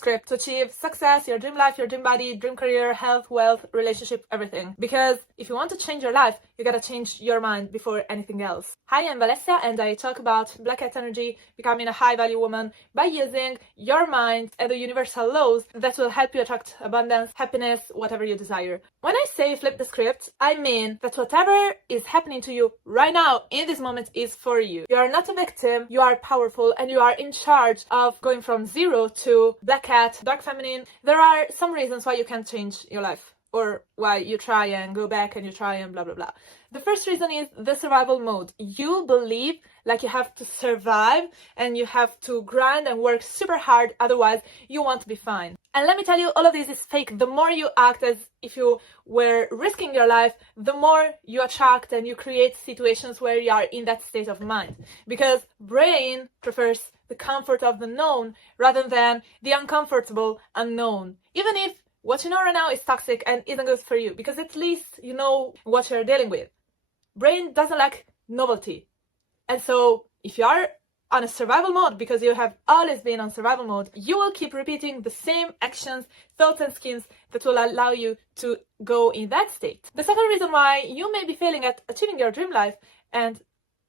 script to achieve success, your dream life, your dream body, dream career, health, wealth, relationship, everything. Because if you want to change your life, you gotta change your mind before anything else. Hi, I'm Valencia, and I talk about Black Hat energy, becoming a high-value woman by using your mind and the universal laws that will help you attract abundance, happiness, whatever you desire. When I say flip the script, I mean that whatever is happening to you right now in this moment is for you. You are not a victim, you are powerful, and you are in charge of going from zero to Black Hat, dark feminine. There are some reasons why you can't change your life, or why you try and go back and you try and blah blah blah. The first reason is the survival mode. You believe like you have to survive and you have to grind and work super hard, otherwise you won't be fine. And let me tell you, all of this is fake. The more you act as if you were risking your life, the more you attract and you create situations where you are in that state of mind. Because brain prefers the comfort of the known rather than the uncomfortable unknown. Even if what you know right now is toxic and isn't good for you, because at least you know what you're dealing with. Brain doesn't like novelty. And so if you are on a survival mode, because you have always been on survival mode, you will keep repeating the same actions, thoughts and schemes that will allow you to go in that state. The second reason why you may be failing at achieving your dream life and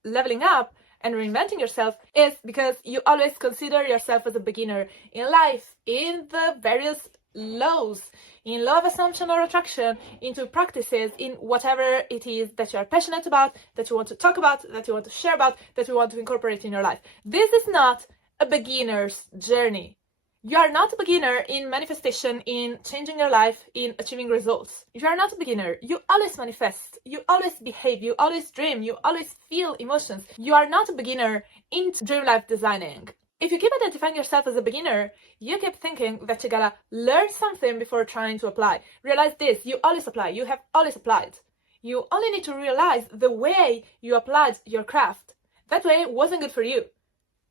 leveling up and reinventing yourself is because you always consider yourself as a beginner in life, in the various laws, in law of assumption or attraction, into practices, in whatever it is that you are passionate about, that you want to talk about, that you want to share about, that you want to incorporate in your life. This is not a beginner's journey. You are not a beginner in manifestation, in changing your life, in achieving results. You are not a beginner. You always manifest, you always behave, you always dream, you always feel emotions. You are not a beginner in dream life designing. If you keep identifying yourself as a beginner, you keep thinking that you gotta learn something before trying to apply. Realize this, you always apply, you have always applied. You only need to realize the way you applied your craft. That way wasn't good for you.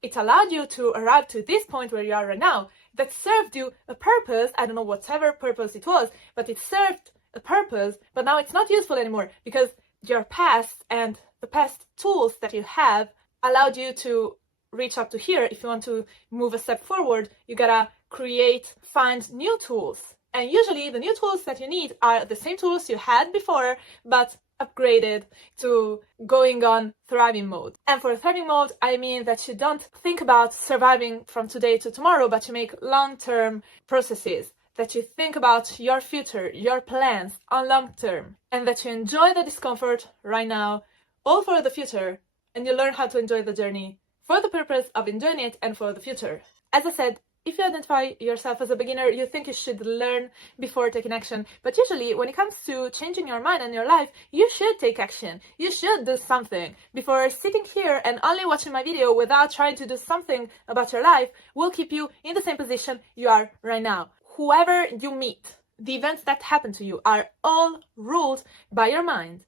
It allowed you to arrive to this point where you are right now that served you a purpose. I don't know whatever purpose it was, but it served a purpose, but now it's not useful anymore because your past and the past tools that you have allowed you to reach up to here. If you want to move a step forward, you gotta find new tools. And usually the new tools that you need are the same tools you had before, but upgraded to going on thriving mode. And for thriving mode, I mean that you don't think about surviving from today to tomorrow, but you make long-term processes, that you think about your future, your plans on long term, and that you enjoy the discomfort right now, all for the future, and you learn how to enjoy the journey for the purpose of enjoying it and for the future. As I said, if you identify yourself as a beginner, you think you should learn before taking action. But usually, when it comes to changing your mind and your life, you should take action. You should do something. Before sitting here and only watching my video without trying to do something about your life will keep you in the same position you are right now. Whoever you meet, the events that happen to you are all ruled by your mind.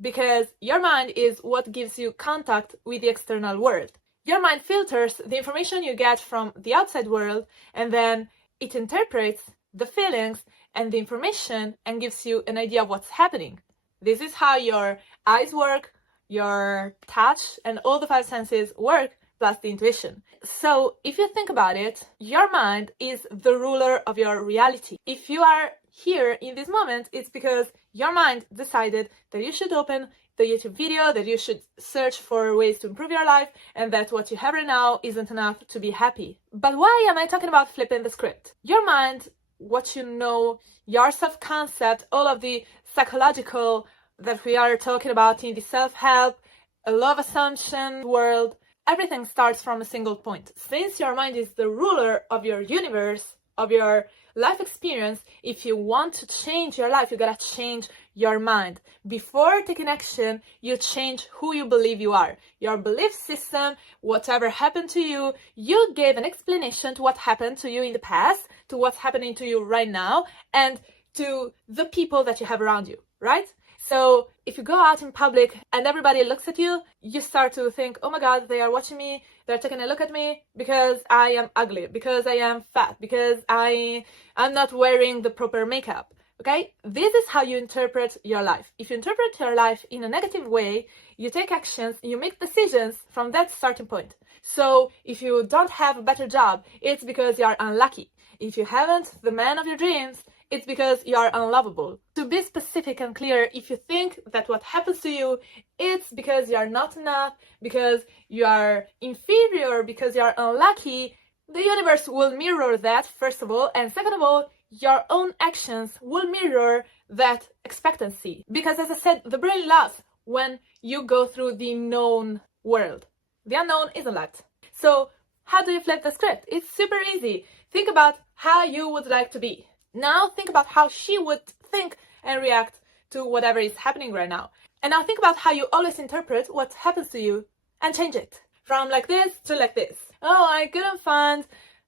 Because your mind is what gives you contact with the external world. Your mind filters the information you get from the outside world, and then it interprets the feelings and the information and gives you an idea of what's happening. This is how your eyes work, your touch, and all the five senses work, plus the intuition. So if you think about it, your mind is the ruler of your reality. If you are here in this moment, it's because your mind decided that you should open the YouTube video, that you should search for ways to improve your life, and that what you have right now isn't enough to be happy. But why am I talking about flipping the script? Your mind, what you know, your self-concept, all of the psychological that we are talking about in the self-help, law of assumption world, everything starts from a single point. Since your mind is the ruler of your universe, of your life experience, if you want to change your life, you gotta change your mind. Before taking action, you change who you believe you are. Your belief system, whatever happened to you, you gave an explanation to what happened to you in the past, to what's happening to you right now, and to the people that you have around you, right? So if you go out in public and everybody looks at you, you start to think, oh my God, they are watching me, they're taking a look at me because I am ugly, because I am fat, because I'm not wearing the proper makeup. Okay? This is how you interpret your life. If you interpret your life in a negative way, you take actions, you make decisions from that starting point. So if you don't have a better job, it's because you are unlucky. If you haven't the man of your dreams, it's because you are unlovable. To be specific and clear, if you think that what happens to you, it's because you are not enough, because you are inferior, because you are unlucky, the universe will mirror that, first of all, and second of all, your own actions will mirror that expectancy. Because as I said, the brain loves when you go through the known world. The unknown isn't loved. So how do you flip the script? It's super easy. Think about how you would like to be. Now think about how she would think and react to whatever is happening right now. And now think about how you always interpret what happens to you and change it. From like this to like this. Oh, I couldn't find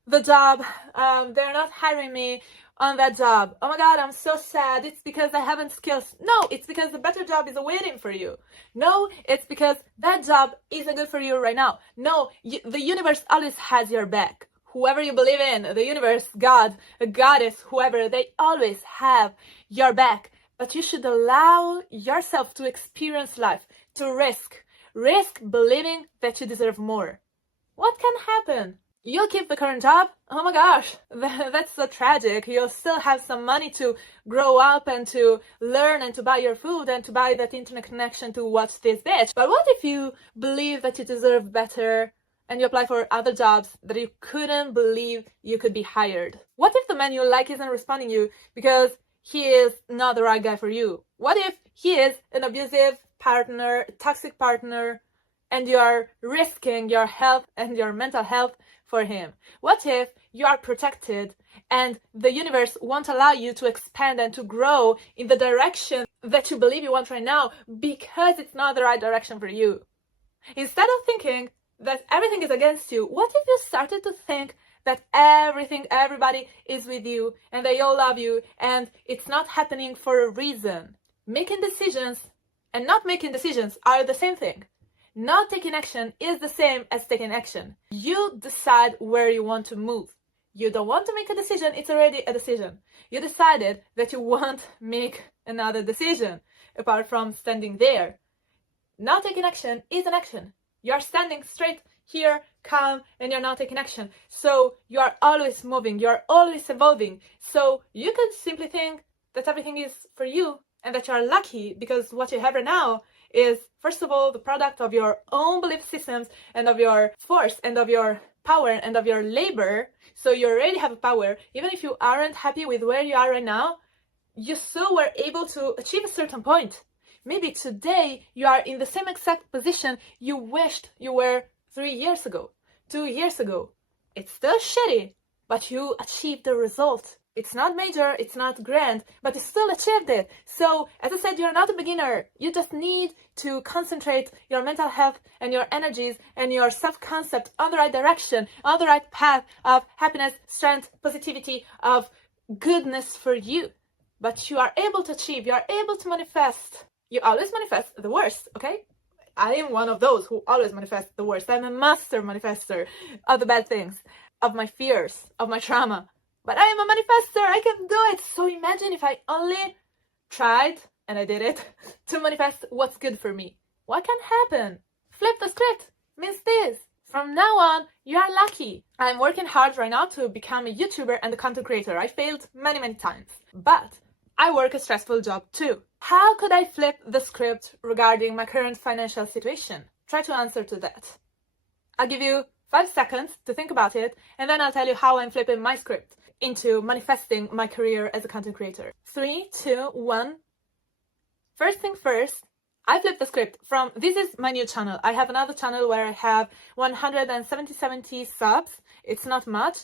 the job. They're not hiring me on that job. Oh my god, I'm so sad. It's because I haven't skills. No, it's because the better job is waiting for you. No, it's because that job isn't good for you right now. No, the universe always has your back. Whoever you believe in, the universe, God, a goddess, whoever, they always have your back. But you should allow yourself to experience life, to risk believing that you deserve more. What can happen? You'll keep the current job? Oh my gosh, that's so tragic. You'll still have some money to grow up and to learn and to buy your food and to buy that internet connection to watch this bitch. But what if you believe that you deserve better and you apply for other jobs that you couldn't believe you could be hired? What if the man you like isn't responding you because he is not the right guy for you? What if he is an abusive partner, a toxic partner, and you are risking your health and your mental health for him? What if you are protected and the universe won't allow you to expand and to grow in the direction that you believe you want right now because it's not the right direction for you? Instead of thinking that everything is against you, what if you started to think that everybody is with you and they all love you and it's not happening for a reason? Making decisions and not making decisions are the same thing. Not taking action is the same as taking action. You decide where you want to move. You don't want to make a decision, it's already a decision. You decided that you won't make another decision apart from standing there. Not taking action is an action. You're standing straight here, calm, and you're not taking action. So you are always moving, you're always evolving. So you could simply think that everything is for you and that you're lucky because what you have right now is, first of all, the product of your own belief systems and of your force and of your power and of your labor. So you already have a power. Even if you aren't happy with where you are right now, you still were able to achieve a certain point. Maybe today you are in the same exact position you wished you were 3 years ago, 2 years ago. It's still shitty, but you achieved the result. It's not major, it's not grand, but you still achieved it. So, as I said, you're not a beginner. You just need to concentrate your mental health and your energies and your self-concept on the right direction, on the right path of happiness, strength, positivity, of goodness for you. But you are able to achieve, you are able to manifest. You always manifest the worst, okay? I am one of those who always manifest the worst. I'm a master manifester of the bad things, of my fears, of my trauma. But I am a manifester, I can do it. So imagine if I only tried, and I did it, to manifest what's good for me. What can happen? Flip the script means this. From now on, you are lucky. I'm working hard right now to become a YouTuber and a content creator. I failed many times. But I work a stressful job too. How could I flip the script regarding my current financial situation? Try to answer to that. I'll give you 5 seconds to think about it, and then I'll tell you how I'm flipping my script into manifesting my career as a content creator. 3, 2, 1. First thing first, I flipped the script from, this is my new channel. I have another channel where I have 170 subs. It's not much,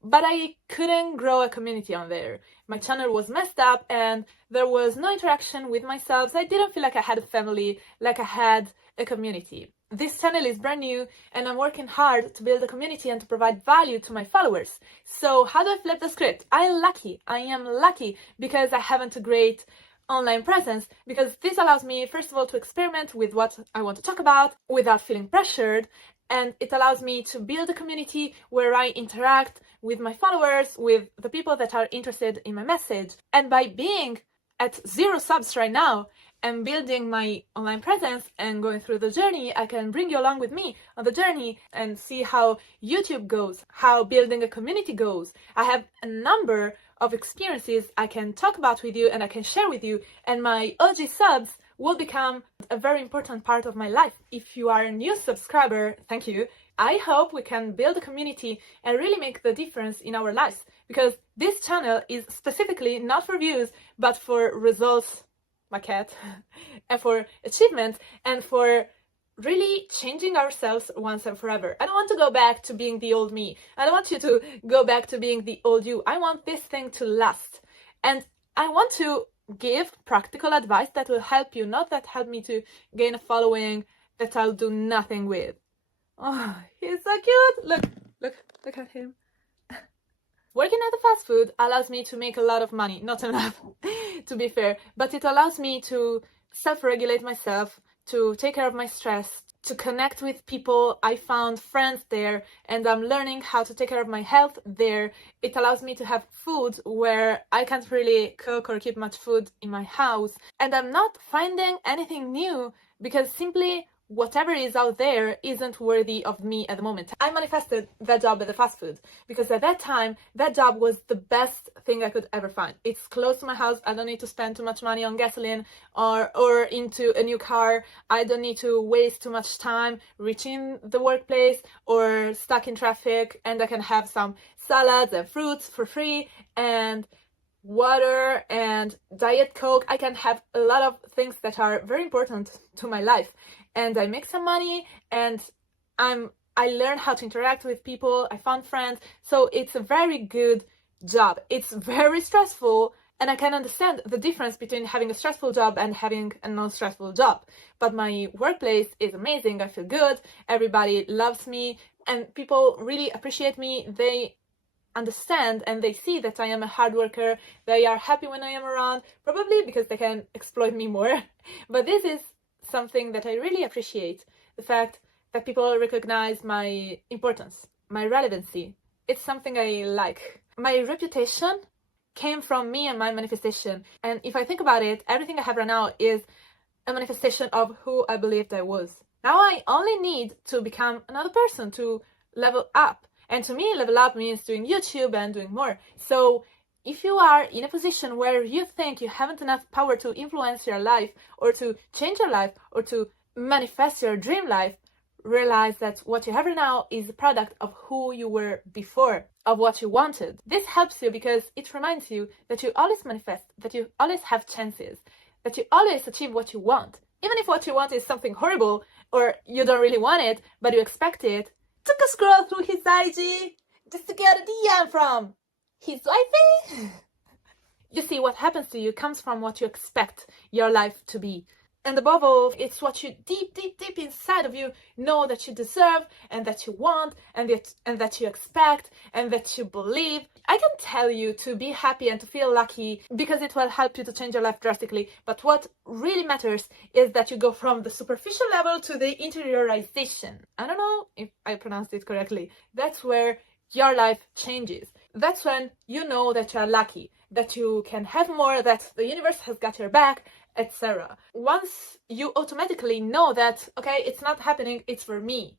but I couldn't grow a community on there. My channel was messed up and there was no interaction with my subs. I didn't feel like I had a family, like I had a community. This channel is brand new and I'm working hard to build a community and to provide value to my followers. So how do I flip the script? I'm lucky. I am lucky because I haven't a great online presence, because this allows me, first of all, to experiment with what I want to talk about without feeling pressured. And it allows me to build a community where I interact with my followers, with the people that are interested in my message. And by being at 0 subs right now am building my online presence and going through the journey, I can bring you along with me on the journey and see how YouTube goes, how building a community goes. I have a number of experiences I can talk about with you and I can share with you, and my OG subs will become a very important part of my life. If you are a new subscriber, thank you. I hope we can build a community and really make the difference in our lives, because this channel is specifically not for views, but for results, my cat, and for achievements, and for really changing ourselves once and forever. I don't want to go back to being the old me. I don't want you to go back to being the old you. I want this thing to last. And I want to give practical advice that will help you, not that help me to gain a following that I'll do nothing with. Oh, he's so cute. Look at him. Working at the fast food allows me to make a lot of money. Not enough, to be fair, but it allows me to self-regulate myself, to take care of my stress, to connect with people. I found friends there, and I'm learning how to take care of my health there. It allows me to have food where I can't really cook or keep much food in my house, and I'm not finding anything new because simply whatever is out there isn't worthy of me at the moment. I manifested that job at the fast food because at that time, that job was the best thing I could ever find. It's close to my house. I don't need to spend too much money on gasoline or into a new car. I don't need to waste too much time reaching the workplace or stuck in traffic, and I can have some salads and fruits for free and water and Diet Coke. I can have a lot of things that are very important to my life, and I make some money, and I learned how to interact with people. I found friends, so it's a very good job. It's very stressful, and I can understand the difference between having a stressful job and having a non-stressful job. But my workplace is amazing. I feel good. Everybody loves me, and people really appreciate me. They understand and they see that I am a hard worker. They are happy when I am around, probably because they can exploit me more. But this is something that I really appreciate, the fact that people recognize my importance, my relevancy. It's something I like. My reputation came from me and my manifestation. And if I think about it, everything I have right now is a manifestation of who I believed I was. Now I only need to become another person to level up. And to me, level up means doing YouTube and doing more. So if you are in a position where you think you haven't enough power to influence your life or to change your life or to manifest your dream life, realize that what you have right now is a product of who you were before, of what you wanted. This helps you because it reminds you that you always manifest, that you always have chances, that you always achieve what you want. Even if what you want is something horrible or you don't really want it, but you expect it. Took a scroll through his IG just to get a DM from his wifey. You see, what happens to you comes from what you expect your life to be. And above all, it's what you deep inside of you know that you deserve and that you want and that you expect and that you believe. I can tell you to be happy and to feel lucky because it will help you to change your life drastically. But what really matters is that you go from the superficial level to the interiorization. I don't know if I pronounced it correctly. That's where your life changes. That's when you know that you're lucky, that you can have more, that the universe has got your back, etc. Once you automatically know that, okay, it's not happening, it's for me.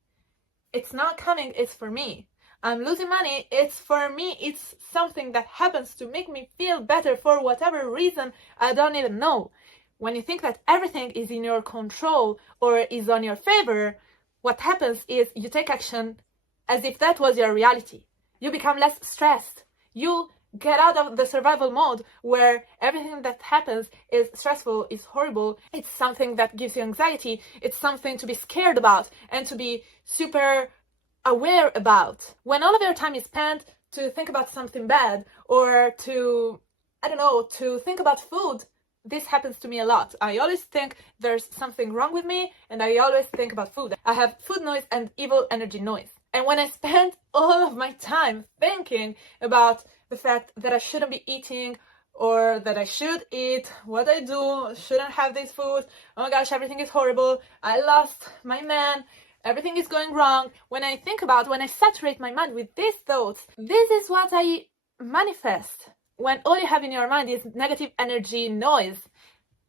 It's not coming, it's for me. I'm losing money, it's for me. It's something that happens to make me feel better for whatever reason I don't even know. When you think that everything is in your control or is on your favor, what happens is you take action as if that was your reality. You become less stressed. You get out of the survival mode where everything that happens is stressful, is horrible. It's something that gives you anxiety. It's something to be scared about and to be super aware about. When all of your time is spent to think about something bad or to, to think about food, this happens to me a lot. I always think there's something wrong with me and I always think about food. I have food noise and evil energy noise. And when I spend all of my time thinking about the fact that I shouldn't be eating or that I should eat, what I do, shouldn't have this food, oh my gosh, everything is horrible, I lost my man, everything is going wrong. When I saturate my mind with these thoughts, this is what I manifest. When all you have in your mind is negative energy noise,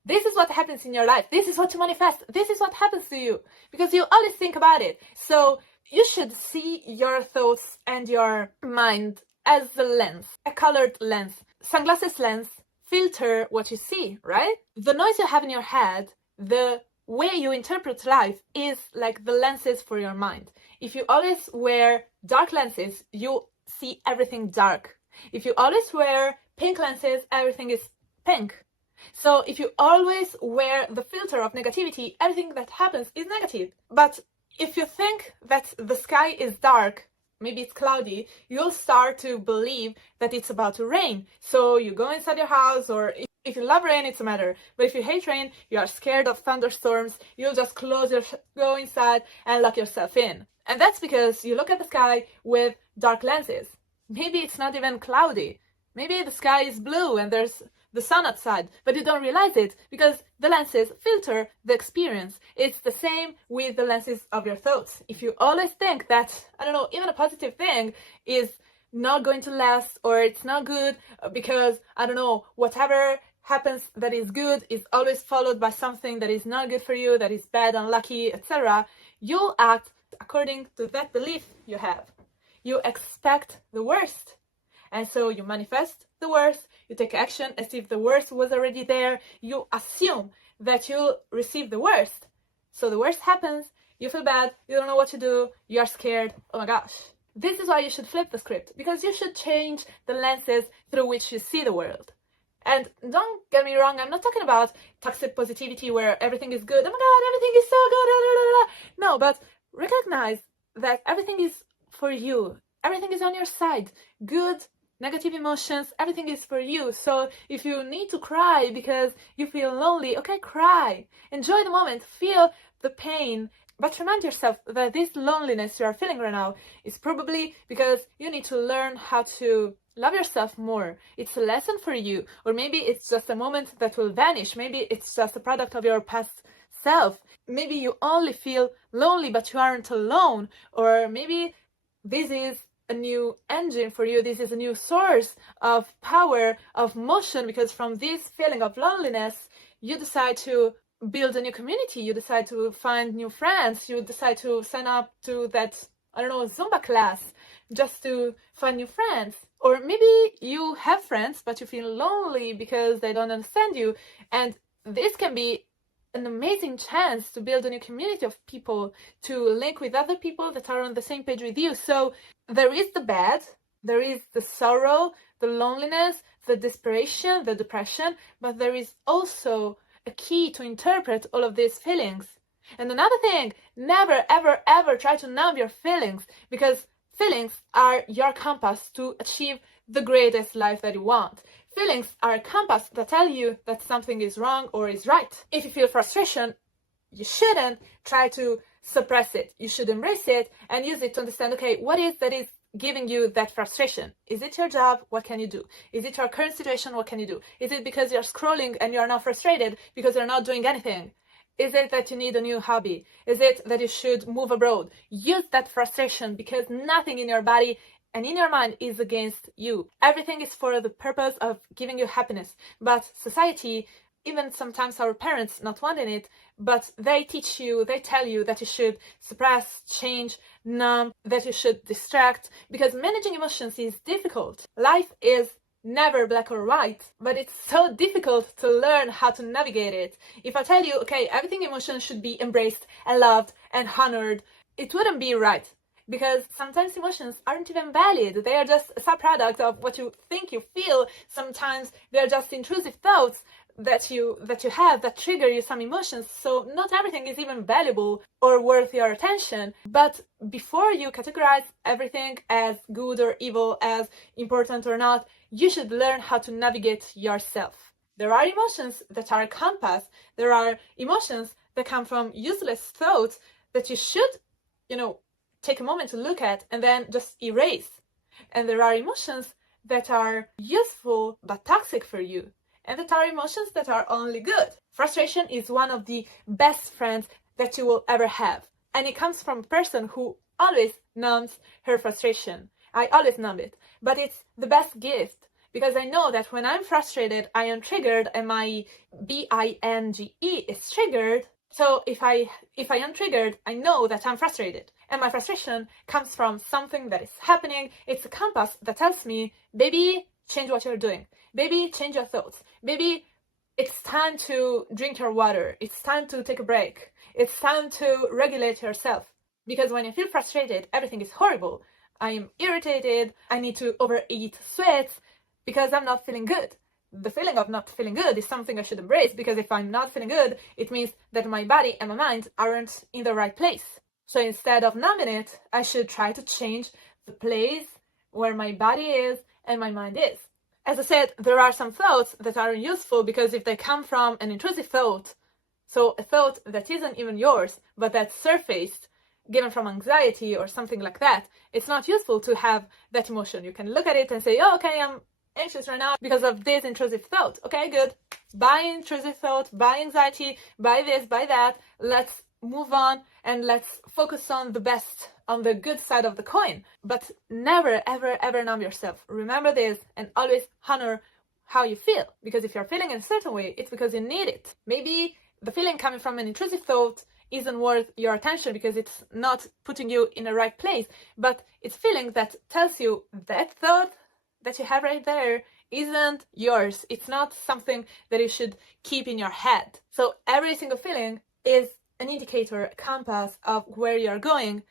This is what happens in your life. This is what you manifest. This is what happens to you because you always think about it. So you should see your thoughts and your mind as a lens, a colored lens, sunglasses lens, filter what you see, right? The noise you have in your head, the way you interpret life is like the lenses for your mind. If you always wear dark lenses, you see everything dark. If you always wear pink lenses, everything is pink. So if you always wear the filter of negativity, everything that happens is negative. But if you think that the sky is dark, maybe it's cloudy, you'll start to believe that it's about to rain. So you go inside your house, or if you love rain, it's a matter. But if you hate rain, you are scared of thunderstorms, you'll just go inside and lock yourself in. And that's because you look at the sky with dark lenses. Maybe it's not even cloudy. Maybe the sky is blue and there's the sun outside, but you don't realize it because the lenses filter the experience. It's the same with the lenses of your thoughts. If you always think that, I don't know, even a positive thing is not going to last, or it's not good because, I don't know, whatever happens that is good is always followed by something that is not good for you, that is bad, unlucky, etc., you'll act according to that belief you have. You expect the worst. And so you manifest the worst, you take action as if the worst was already there, you assume that you'll receive the worst. So the worst happens, you feel bad, you don't know what to do, you're scared, oh my gosh. This is why you should flip the script, because you should change the lenses through which you see the world. And don't get me wrong, I'm not talking about toxic positivity where everything is good, oh my god, everything is so good, blah, blah, blah. No, but recognize that everything is for you. Everything is on your side. Good, negative emotions, everything is for you. So if you need to cry because you feel lonely, okay, cry. Enjoy the moment, feel the pain. But remind yourself that this loneliness you are feeling right now is probably because you need to learn how to love yourself more. It's a lesson for you. Or maybe it's just a moment that will vanish. Maybe it's just a product of your past self. Maybe you only feel lonely but you aren't alone. Or maybe this is a new engine for you. This is a new source of power, of motion, because from this feeling of loneliness, you decide to build a new community, you decide to find new friends, you decide to sign up to that, I don't know, Zumba class, just to find new friends. Or maybe you have friends, but you feel lonely because they don't understand you. And this can be an amazing chance to build a new community of people, to link with other people that are on the same page with you. So there is the bad, there is the sorrow, the loneliness, the desperation, the depression, but there is also a key to interpret all of these feelings. And another thing, never, ever, ever try to numb your feelings, because feelings are your compass to achieve the greatest life that you want. Feelings are a compass that tell you that something is wrong or is right. If you feel frustration, you shouldn't try to suppress it. You should embrace it and use it to understand, okay, what is that is giving you that frustration? Is it your job? What can you do? Is it your current situation? What can you do? Is it because you're scrolling and you're not frustrated because you're not doing anything? Is it that you need a new hobby? Is it that you should move abroad? Use that frustration, because nothing in your body and in your mind is against you. Everything is for the purpose of giving you happiness. But society, even sometimes our parents not wanting it, but they teach you, they tell you that you should suppress, change, numb, that you should distract, because managing emotions is difficult. Life is never black or white, but it's so difficult to learn how to navigate it. If I tell you, okay, everything emotions should be embraced and loved and honored, it wouldn't be right. Because sometimes emotions aren't even valid. They are just a subproduct of what you think you feel. Sometimes they're just intrusive thoughts that you have that trigger you some emotions. So not everything is even valuable or worth your attention. But before you categorize everything as good or evil, as important or not, you should learn how to navigate yourself. There are emotions that are a compass. There are emotions that come from useless thoughts that you should, take a moment to look at and then just erase. And there are emotions that are useful but toxic for you. And there are emotions that are only good. Frustration is one of the best friends that you will ever have. And it comes from a person who always numbs her frustration. I always numb it. But it's the best gift, because I know that when I'm frustrated, I am triggered, and my binge is triggered. So if I am triggered, I know that I'm frustrated, and my frustration comes from something that is happening. It's a compass that tells me, baby, change what you're doing. Baby, change your thoughts. Baby, it's time to drink your water. It's time to take a break. It's time to regulate yourself. Because when I feel frustrated, everything is horrible. I am irritated. I need to overeat sweets because I'm not feeling good. The feeling of not feeling good is something I should embrace, because if I'm not feeling good, it means that my body and my mind aren't in the right place. So instead of numbing it, I should try to change the place where my body is and my mind is. As I said, there are some thoughts that aren't useful, because if they come from an intrusive thought, so a thought that isn't even yours, but that surfaced, given from anxiety or something like that, it's not useful to have that emotion. You can look at it and say, oh, okay, I'm anxious right now because of this intrusive thought. Okay, good. By intrusive thought, by anxiety, by this, by that, let's move on and let's focus on the best, on the good side of the coin. But never, ever, ever numb yourself. Remember this, and always honor how you feel. Because if you're feeling in a certain way, it's because you need it. Maybe the feeling coming from an intrusive thought isn't worth your attention because it's not putting you in the right place, but it's feeling that tells you that thought that you have right there isn't yours. It's not something that you should keep in your head. So every single feeling is an indicator, a compass of where you're going,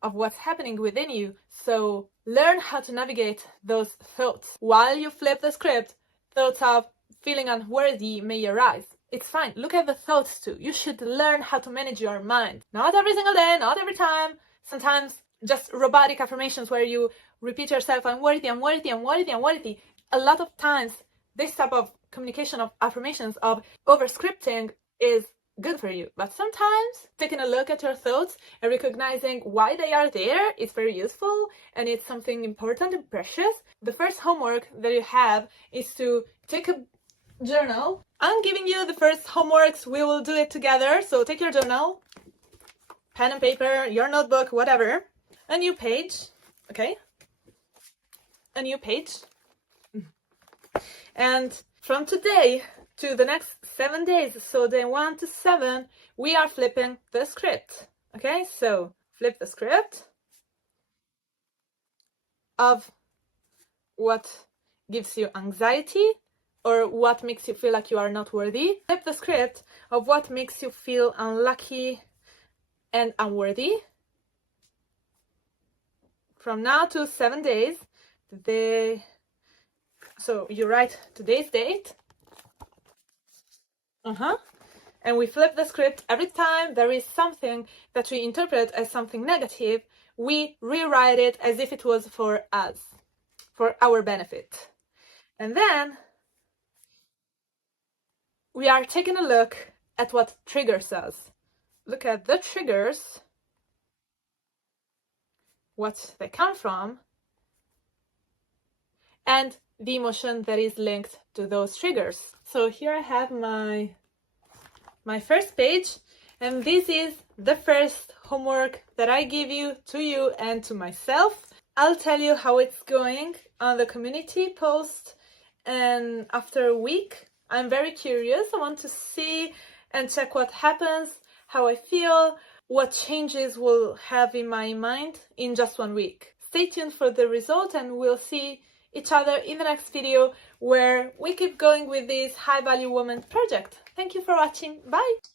of what's happening within you. So learn how to navigate those thoughts. While you flip the script, thoughts of feeling unworthy may arise. It's fine. Look at the thoughts too. You should learn how to manage your mind. Not every single day, not every time. Sometimes just robotic affirmations where you repeat yourself, I'm worthy, I'm worthy, I'm worthy, I'm worthy. A lot of times, this type of communication of affirmations, of over-scripting, is good for you. But sometimes taking a look at your thoughts and recognizing why they are there is very useful, and it's something important and precious. The first homework that you have is to take a journal. I'm giving you the first homeworks. We will do it together. So take your journal, pen and paper, your notebook, whatever. A new page. Okay? A new page. And from today to the next 7 days, so day 1 to 7, we are flipping the script. Okay? So flip the script of what gives you anxiety, or what makes you feel like you are not worthy. Flip the script of what makes you feel unlucky and unworthy. From now to 7 days, so you write today's date. And we flip the script. Every time there is something that we interpret as something negative, we rewrite it as if it was for us, for our benefit. And then we are taking a look at what triggers us. Look at the triggers, what they come from, and the emotion that is linked to those triggers. So here I have my first page, and this is the first homework that I give you to you and to myself. I'll tell you how it's going on the community post, and after a week, I'm very curious. I want to see and check what happens, how I feel, what changes we'll have in my mind in just 1 week. Stay tuned for the result, and we'll see each other in the next video where we keep going with this High Value Woman project. Thank you for watching. Bye!